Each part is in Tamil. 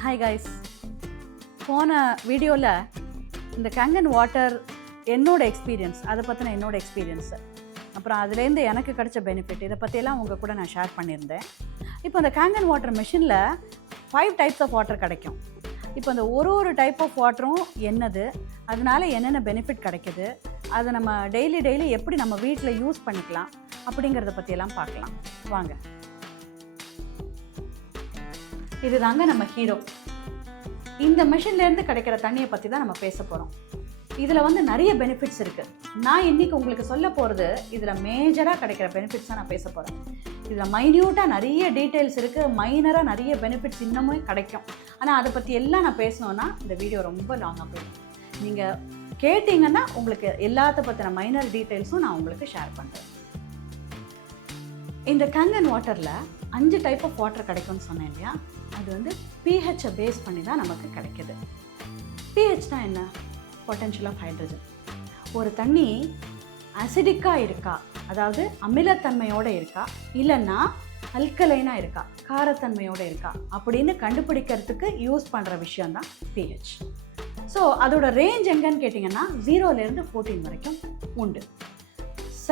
ஹாய் கைஸ், போன வீடியோவில் இந்த கங்கன் வாட்டர் என்னோட எக்ஸ்பீரியன்ஸ், அதை பற்றின என்னோட எக்ஸ்பீரியன்ஸு, அப்புறம் அதுலேருந்து எனக்கு கிடைச்ச பெனிஃபிட், இதை பற்றியெல்லாம் உங்கள் கூட நான் ஷேர் பண்ணியிருந்தேன். இப்போ இந்த கங்கன் வாட்டர் மிஷினில் 5 டைப்ஸ் ஆஃப் வாட்டர் கிடைக்கும். இப்போ அந்த ஒரு டைப் ஆஃப் வாட்டரும் என்னது, அதனால என்னென்ன பெனிஃபிட் கிடைக்குது, அதை நம்ம டெய்லி எப்படி நம்ம வீட்டில் யூஸ் பண்ணிக்கலாம் அப்படிங்கிறத பற்றியெல்லாம் பார்க்கலாம் வாங்க. இது தாங்க நம்ம ஹீரோ. இந்த மெஷின்லேருந்து கிடைக்கிற தண்ணியை பற்றி தான் நம்ம பேச போகிறோம். இதில் வந்து நிறைய பெனிஃபிட்ஸ் இருக்குது. நான் இன்றைக்கி உங்களுக்கு சொல்ல போகிறது இதில் மேஜராக கிடைக்கிற பெனிஃபிட்ஸ் தான் நான் பேச போகிறேன். இதில் மைன்யூட்டாக நிறைய டீட்டெயில்ஸ் இருக்குது, மைனராக நிறைய பெனிஃபிட்ஸ் இன்னமும் கிடைக்கும். ஆனால் அதை பற்றி எல்லாம் நான் பேசணுன்னா இந்த வீடியோ ரொம்ப லாங்காக போயிடும். நீங்கள் கேட்டிங்கன்னா உங்களுக்கு எல்லாத்த பற்றின மைனர் டீட்டெயில்ஸும் நான் உங்களுக்கு ஷேர் பண்ணுறேன். இந்த கங்கன் வாட்டரில் 5 டைப் ஆஃப் வாட்டர் கிடைக்கும்னு சொன்னேன் இல்லையா? அது வந்து பிஹெச்சை பேஸ் பண்ணி தான் நமக்கு கிடைக்கிது. பிஹெச்னா என்ன? Potential of hydrogen. ஒரு தண்ணி அசிடிக்காக இருக்கா, அதாவது அமிலத்தன்மையோடு இருக்கா, இல்லைன்னா அல்கலைனாக இருக்கா, காரத்தன்மையோடு இருக்கா அப்படின்னு கண்டுபிடிக்கிறதுக்கு யூஸ் பண்ணுற விஷயந்தான் பிஹெச். ஸோ அதோட ரேஞ்ச் எங்கன்னு கேட்டிங்கன்னா 0லேருந்து 14 வரைக்கும் உண்டு.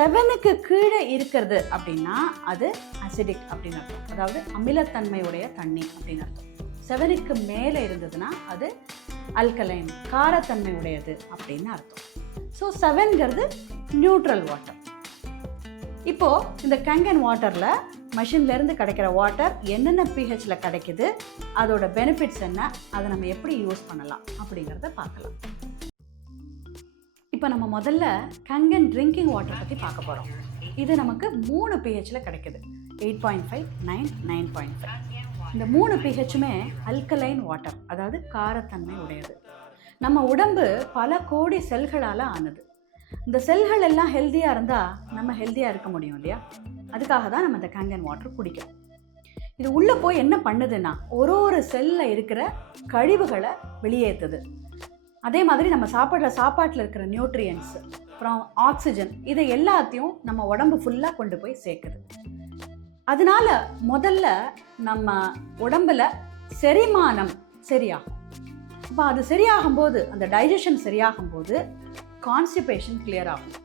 7க்கு கீழே இருக்கிறது அப்படின்னா அது அசிடிக் அப்படின்னு அர்த்தம், அதாவது அமிலத்தன்மையுடைய தண்ணி அப்படின்னு அர்த்தம். 7க்கு மேலே இருந்ததுன்னா அது அல்கலைன், காரத்தன்மை உடையது அப்படின்னு அர்த்தம். ஸோ 7ங்கிறது நியூட்ரல் வாட்டர். இப்போது இந்த கங்கன் வாட்டரில் மெஷின்லேருந்து கிடைக்கிற வாட்டர் என்னென்ன பிஹெச்சில் கிடைக்குது, அதோட பெனிஃபிட்ஸ் என்ன, அதை நம்ம எப்படி யூஸ் பண்ணலாம் அப்படிங்கிறத பார்க்கலாம். இப்போ நம்ம முதல்ல கங்கன் ட்ரிங்கிங் வாட்டர் பற்றி பார்க்க போகிறோம். இது நமக்கு 3 பிஹெச்சில் கிடைக்குது. 8.5, 9, 9.5. இந்த 3 பிஹெச்சுமே அல்கலைன் வாட்டர், அதாவது காரத்தன்மை உடையது. நம்ம உடம்பு பல கோடி செல்களால் ஆனது. இந்த செல்கள் எல்லாம் ஹெல்த்தியாக இருந்தால் நம்ம ஹெல்த்தியாக இருக்க முடியும் இல்லையா? அதுக்காக தான் நம்ம இந்த கங்கன் வாட்டர் குடிக்கிறோம். இது உள்ளே போய் என்ன பண்ணுதுன்னா ஒரு செல்லில் இருக்கிற கழிவுகளை வெளியேற்றுது. அதே மாதிரி நம்ம சாப்பாட்டில் இருக்கிற நியூட்ரியன்ஸ், அப்புறம் ஆக்சிஜன், இதை எல்லாத்தையும் நம்ம உடம்பு ஃபுல்லாக கொண்டு போய் சேர்க்குது. அதனால முதல்ல நம்ம உடம்புல செரிமானம் சரியாகும். இப்போ அது சரியாகும்போது, அந்த டைஜஷன் சரியாகும்போது கான்ஸ்டிபேஷன் கிளியர் ஆகும்,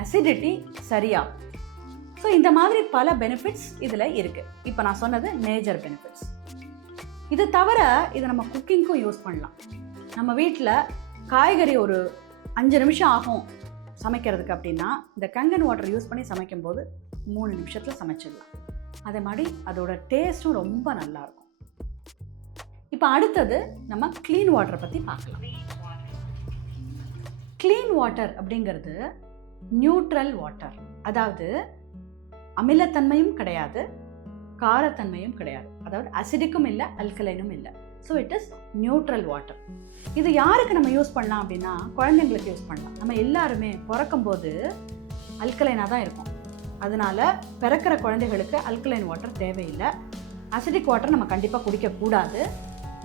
அசிடிட்டி சரியாகும். ஸோ இந்த மாதிரி பல பெனிஃபிட்ஸ் இதில் இருக்குது. இப்போ நான் சொன்னது மேஜர் பெனிஃபிட்ஸ். இது தவிர இதை நம்ம குக்கிங்க்கும் யூஸ் பண்ணலாம். நம்ம வீட்டில் காய்கறி ஒரு 5 நிமிஷம் ஆகும் சமைக்கிறதுக்கு அப்படின்னா இந்த கங்கன் வாட்டர் யூஸ் பண்ணி சமைக்கும்போது 3 நிமிஷத்தில் சமைச்சிடலாம். அதே மாதிரி அதோட டேஸ்ட்டும் ரொம்ப நல்லாயிருக்கும். இப்போ அடுத்தது நம்ம க்ளீன் வாட்டரை பற்றி பார்க்கலாம். க்ளீன் வாட்டர் அப்படிங்கிறது நியூட்ரல் வாட்டர், அதாவது அமிலத்தன்மையும் கிடையாது, காரத்தன்மையும் கிடையாது, அதாவது அசிடிக்கும் இல்லை, அல்கலைனும் இல்லை. So it is neutral water. இது யாருக்கு நம்ம யூஸ் பண்ணலாம் அப்படின்னா குழந்தைங்களுக்கு யூஸ் பண்ணலாம். நம்ம எல்லாருமே பிறக்கும்போது அல்கலைனாக தான் இருக்கும். அதனால பிறக்கிற குழந்தைகளுக்கு அல்கலைன் வாட்டர் தேவையில்லை. அசிடிக் வாட்டர் நம்ம கண்டிப்பாக குடிக்கக்கூடாது.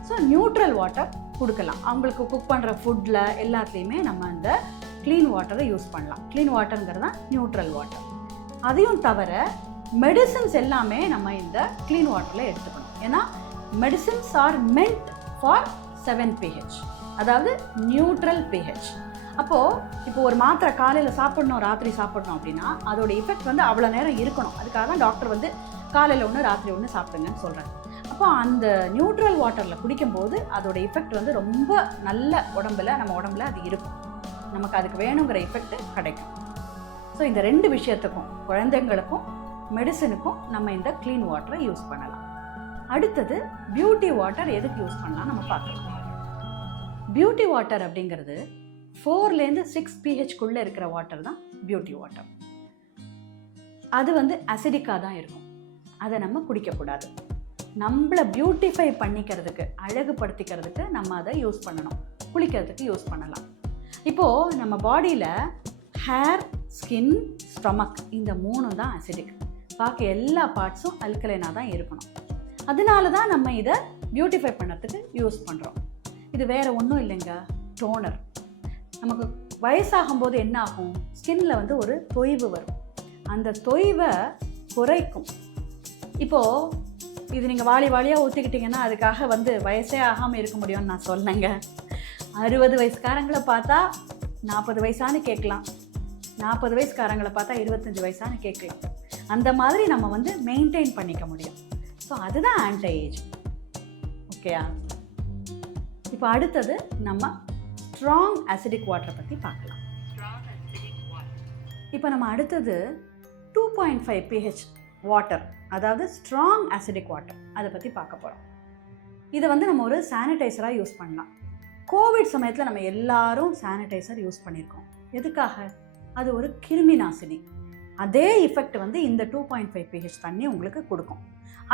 ஸோ நியூட்ரல் வாட்டர் கொடுக்கலாம். அவங்களுக்கு குக் பண்ணுற ஃபுட்டில் எல்லாத்துலேயுமே நம்ம இந்த க்ளீன் வாட்டரை யூஸ் பண்ணலாம். க்ளீன் வாட்டருங்கிறது தான் நியூட்ரல் வாட்டர். அதையும் தவிர மெடிசின்ஸ் எல்லாமே நம்ம இந்த க்ளீன் வாட்டரில் எடுத்துக்கணும். ஏன்னா medicines R meant for 7 pH, அதாவது நியூட்ரல் பிஹெச். இப்போ ஒரு மாத்திரை காலையில் சாப்பிடணும், ராத்திரி சாப்பிடணும் அப்படின்னா அதோட எஃபெக்ட் வந்து அவ்வளோ நேரம் இருக்கணும். அதுக்காக தான் டாக்டர் வந்து காலையில் ஒன்று ராத்திரி ஒன்று சாப்பிடுங்கன்னு சொல்கிறாங்க. அப்போ அந்த நியூட்ரல் வாட்டரில் குடிக்கும்போது அதோட எஃபெக்ட் வந்து ரொம்ப நல்ல நம்ம உடம்புல அது இருக்கும். நமக்கு அதுக்கு வேணுங்கிற எஃபெக்ட் கிடைக்கும். ஸோ இந்த 2 விஷயத்துக்கும், குழந்தைங்களுக்கும் மெடிசனுக்கும் நம்ம இந்த க்ளீன் வாட்டரை யூஸ் பண்ணலாம். அடுத்தது பியூட்டி வாட்டர் எதுக்கு யூஸ் பண்ணலாம் நம்ம பார்க்கலாம். பியூட்டி வாட்டர் அப்படிங்கிறது 4லேருந்து 6 pHக்குள்ளே இருக்கிற வாட்டர் தான் பியூட்டி வாட்டர். அது வந்து அசிடிக்காக தான் இருக்கும். அதை நம்ம குடிக்கக்கூடாது. நம்மளை பியூட்டிஃபை பண்ணிக்கிறதுக்கு, அழகுபடுத்திக்கிறதுக்கு நம்ம அதை யூஸ் பண்ணணும். குளிக்கிறதுக்கு யூஸ் பண்ணலாம். இப்போது நம்ம பாடியில் ஹேர், ஸ்கின், ஸ்டொமக், இந்த 3 தான் அசிடிக். பாக்கி எல்லா பார்ட்ஸும் அல்கலைனாக தான் இருக்கணும். அதனால தான் நம்ம இதை பியூட்டிஃபை பண்ணுறதுக்கு யூஸ் பண்ணுறோம். இது வேறு ஒன்றும் இல்லைங்க, டோனர். நமக்கு வயசாகும்போது என்ன ஆகும், ஸ்கின்ல வந்து ஒரு தொய்வு வரும். அந்த தொய்வை குறைக்கும். இப்போது இது நீங்கள் வாளி வாளியாக ஊற்றிக்கிட்டிங்கன்னா அதுக்காக வந்து வயசே ஆகாமல் இருக்க முடியும்னு நான் சொன்னேங்க. 60 வயசுக்காரங்களை பார்த்தா 40 வயசானு கேட்கலாம், 40 வயசுக்காரங்களை பார்த்தா 25 வயசானு கேட்கலாம். அந்த மாதிரி நம்ம வந்து மெயின்டைன் பண்ணிக்க முடியும். ஸோ அதுதான் ஆன்டி ஏஜ். ஓகேயா? இப்போ அடுத்தது நம்ம ஸ்ட்ராங் அசிடிக் வாட்டரை பற்றி பார்க்கலாம். இப்போ நம்ம அடுத்தது 2.5 pH வாட்டர், அதாவது ஸ்ட்ராங் அசிடிக் வாட்டர், அதை பற்றி பார்க்க போகிறோம். இதை வந்து நம்ம ஒரு சானிடைசராக யூஸ் பண்ணலாம். கோவிட் சமயத்தில் நம்ம எல்லாரும் சானிடைசர் யூஸ் பண்ணியிருக்கோம். எதுக்காக? அது ஒரு கிருமி நாசினி. அதே எஃபெக்ட் வந்து இந்த 2.5 pH தண்ணி உங்களுக்கு கொடுக்கும்.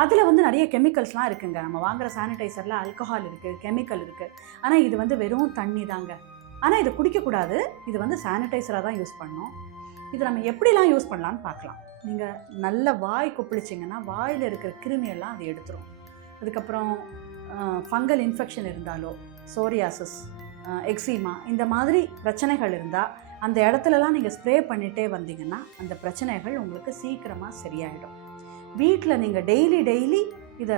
அதில் வந்து நிறைய கெமிக்கல்ஸ்லாம் இருக்குங்க. நம்ம வாங்குகிற சானிடைசரில் ஆல்கஹால் இருக்குது, கெமிக்கல் இருக்குது. ஆனால் இது வந்து வெறும் தண்ணி தாங்க. ஆனால் இதை குடிக்கக்கூடாது. இது வந்து சானிடைசராக தான் யூஸ் பண்ணணும். இது நம்ம எப்படிலாம் யூஸ் பண்ணலான்னு பார்க்கலாம். நீங்கள் நல்ல வாய் கொப்பளிச்சிங்கன்னா வாயில் இருக்கிற கிருமியெல்லாம் அது எடுத்துரும். அதுக்கப்புறம் ஃபங்கல் இன்ஃபெக்ஷன் இருந்தாலோ, சோரியாசிஸ், எக்ஸிமா, இந்த மாதிரி பிரச்சனைகள் இருந்தால் அந்த இடத்துலலாம் நீங்கள் ஸ்ப்ரே பண்ணிகிட்டே வந்தீங்கன்னா அந்த பிரச்சனைகள் உங்களுக்கு சீக்கிரமாக சரியாயிடும். வீட்டில் நீங்கள் டெய்லி இதை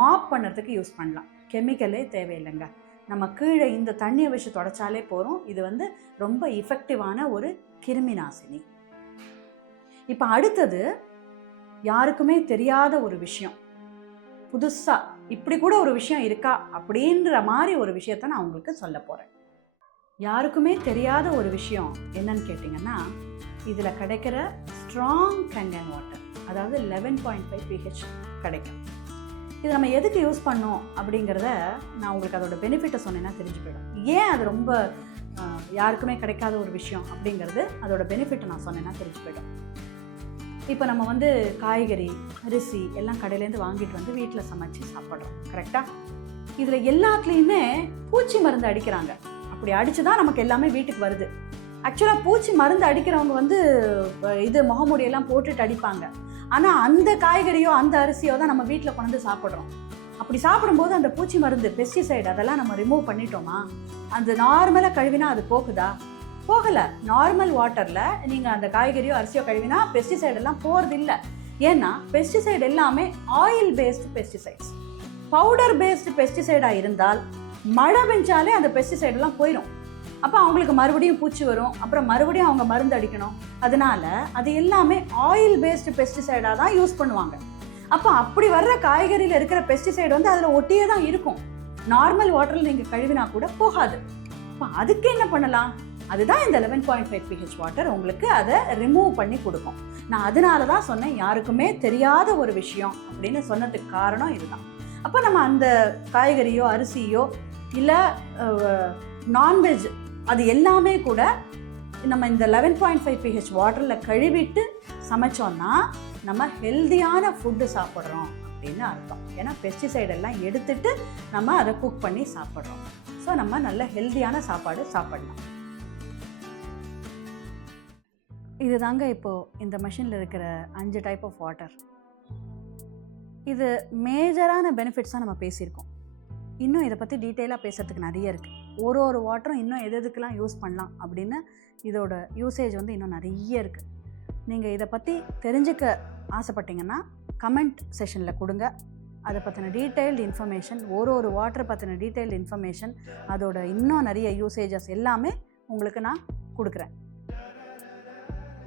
மாப் பண்ணுறதுக்கு யூஸ் பண்ணலாம். கெமிக்கலே தேவையில்லைங்க. நம்ம கீழே இந்த தண்ணியை வச்சு தொடச்சாலே போகிறோம். இது வந்து ரொம்ப எஃபெக்டிவான ஒரு கிருமி நாசினி. இப்போ அடுத்தது யாருக்குமே தெரியாத ஒரு விஷயம், புதுசாக இப்படி கூட ஒரு விஷயம் இருக்கா அப்படின்ற மாதிரி ஒரு விஷயத்த நான் உங்களுக்கு சொல்ல போகிறேன். யாருக்குமே தெரியாத ஒரு விஷயம் என்னன்னு கேட்டிங்கன்னா, இதில் கிடைக்கிற ஸ்ட்ராங் கங்கன் வாட்டர், அதாவது 11.5 pH கிடைக்கும். இது நம்ம எதுக்கு யூஸ் பண்ணோம் அப்படிங்கிறத நான் உங்களுக்கு அதோட பெனிஃபிட்டை சொன்னேன்னா தெரிஞ்சு போயிடும். ஏன் அது ரொம்ப யாருக்குமே கிடைக்காத ஒரு விஷயம் அப்படிங்கிறது, அதோட பெனிஃபிட்டை நான் சொன்னேன்னா தெரிஞ்சு போயிடும். இப்போ நம்ம வந்து காய்கறி, அரிசி எல்லாம் கடையிலேருந்து வாங்கிட்டு வந்து வீட்டில் சமைச்சு சாப்பிட்றோம், கரெக்டாக? இதில் எல்லாத்துலேயுமே பூச்சி மருந்து அடிக்கிறாங்க. அப்படி அடித்து தான் நமக்கு எல்லாமே வீட்டுக்கு வருது. ஆக்சுவலாக பூச்சி மருந்து அடிக்கிறவங்க வந்து இது முகமூடியெல்லாம் போட்டுட்டு அடிப்பாங்க. ஆனால் அந்த காய்கறியோ அந்த அரிசியோ தான் நம்ம வீட்டில் கொண்டு வந்து சாப்பிட்றோம். அப்படி சாப்பிடும்போது அந்த பூச்சி மருந்து, பெஸ்டிசைடு அதெல்லாம் நம்ம ரிமூவ் பண்ணிட்டோமா? அந்த நார்மலாக கழுவினா அது போகுதா? போகலை. நார்மல் வாட்டரில் நீங்கள் அந்த காய்கறியோ அரிசியோ கழுவினா பெஸ்டிசைடெல்லாம் போகிறது இல்லை. ஏன்னா பெஸ்டிசைடு எல்லாமே oil based pesticides. Powder based பெஸ்டிசைடாக இருந்தால் மழை பெஞ்சாலே அந்த பெஸ்டிசைடெல்லாம் போயிடும். அப்போ அவங்களுக்கு மறுபடியும் பூச்சி வரும், அப்புறம் மறுபடியும் அவங்க மருந்து அடிக்கணும். அதனால அது எல்லாமே ஆயில் பேஸ்டு பெஸ்டிசைடாக தான் யூஸ் பண்ணுவாங்க. அப்போ அப்படி வர்ற காய்கறியில் இருக்கிற பெஸ்டிசைடு வந்து அதில் ஒட்டியே தான் இருக்கும். நார்மல் வாட்டரில் நீங்கள் கழுவினா கூட போகாது. அப்போ அதுக்கு என்ன பண்ணலாம்? அதுதான் இந்த 11.5 pH வாட்டர் உங்களுக்கு அதை ரிமூவ் பண்ணி கொடுக்கும். நான் அதனால தான் சொன்னேன் யாருக்குமே தெரியாத ஒரு விஷயம் அப்படின்னு சொன்னதுக்கு காரணம் இதுதான். அப்போ நம்ம அந்த காய்கறியோ அரிசியோ இல்லை நான்வெஜ் அது எல்லாமே கூட நம்ம இந்த 11.5 pH வாட்டரில் கழுவிட்டு சமைச்சோன்னா நம்ம ஹெல்தியான ஃபுட்டு சாப்பிட்றோம் அப்படின்னு அர்த்தம். ஏன்னா பெஸ்டிசைடு எல்லாம் எடுத்துட்டு நம்ம அதை குக் பண்ணி சாப்பிட்றோம். ஸோ நம்ம நல்ல ஹெல்தியான சாப்பாடு சாப்பிடலாம். இது தாங்க இப்போது இந்த மிஷினில் இருக்கிற 5 டைப் ஆஃப் வாட்டர். இது மேஜரான பெனிஃபிட்ஸாக நம்ம பேசியிருக்கோம். இன்னும் இதை பற்றி டீட்டெயிலாக பேசுகிறதுக்கு நிறைய இருக்குது. ஒரு வாட்டரும் இன்னும் எதுக்கெல்லாம் யூஸ் பண்ணலாம் அப்படின்னு இதோட யூசேஜ் வந்து இன்னும் நிறைய இருக்குது. நீங்கள் இதை பற்றி தெரிஞ்சுக்க ஆசைப்பட்டீங்கன்னா கமெண்ட் செஷனில் கொடுங்க. அதை பற்றின டீட்டெயில்டு இன்ஃபர்மேஷன், ஒரு வாட்டரை பற்றின டீட்டெயில்டு இன்ஃபர்மேஷன், அதோட இன்னும் நிறைய யூசேஜஸ் எல்லாமே உங்களுக்கு நான் கொடுக்குறேன்.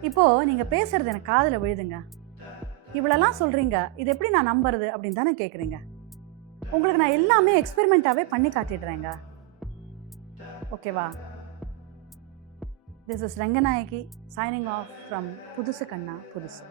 இப்போது நீங்கள் பேசுகிறது எனக்கு காதில் விழுதுங்க. இவ்வளோலாம் சொல்கிறீங்க, இது எப்படி நான் நம்புறது அப்படின்னு தானே கேட்குறீங்க. உங்களுக்கு நான் எல்லாமே எக்ஸ்பெரிமெண்ட்டாகவே பண்ணி காட்டிடுறேங்க. ஓகேவா? This is Ranganayaki signing off from புதுசு கண்ணா புதுசு.